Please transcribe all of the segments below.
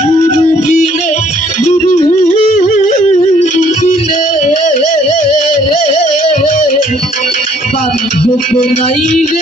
গুরু বিনে গুরু বিনে বান্ধব নাই রে।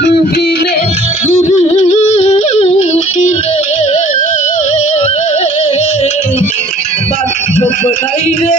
ডুবিলে গুরু বাধ্যপনাই রে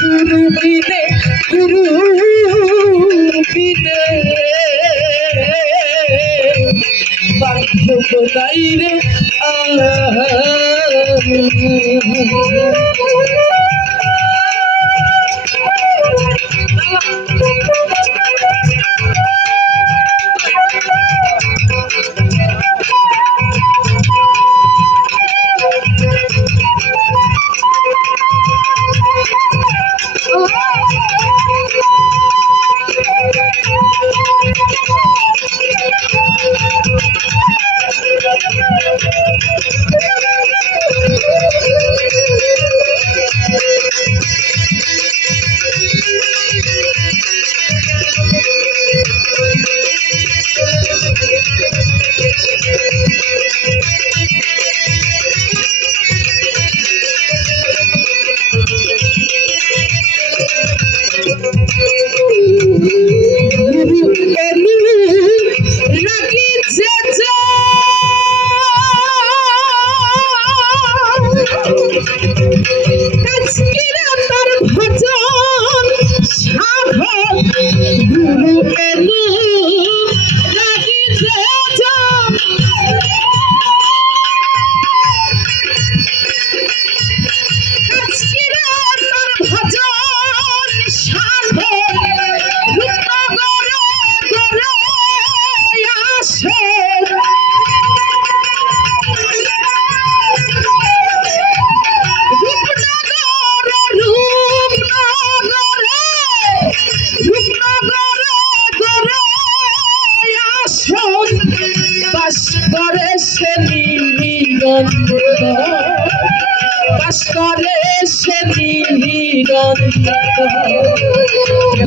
গুরু বিনে গুরু বিনে বাধ্যপনাই রে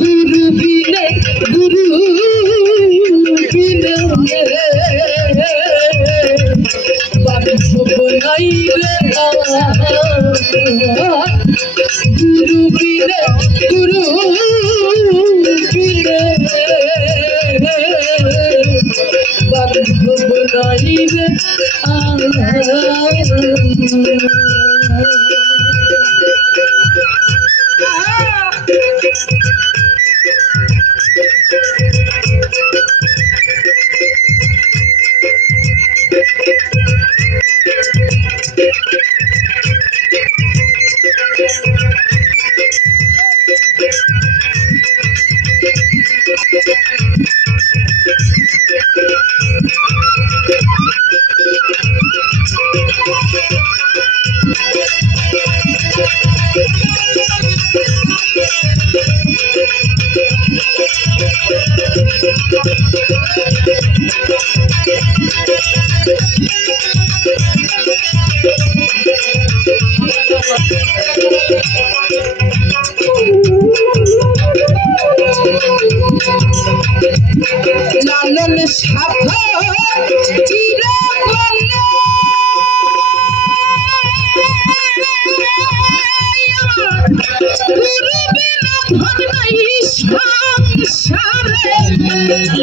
গুরু বিনে গুরু বিনে বাদে শুভ নাই রে গুরু বিনে গুরু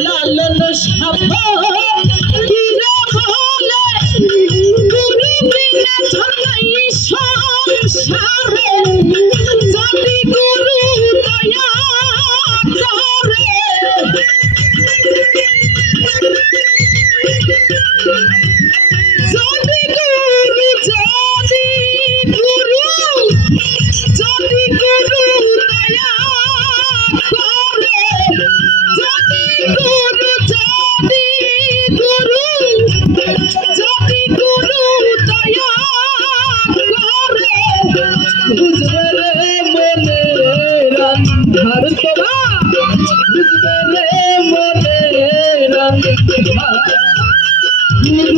লালন সাধ Mm-hmm.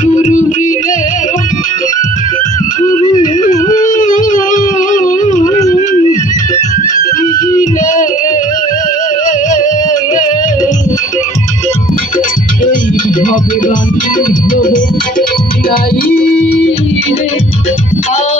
গুরু এই নাই রে আ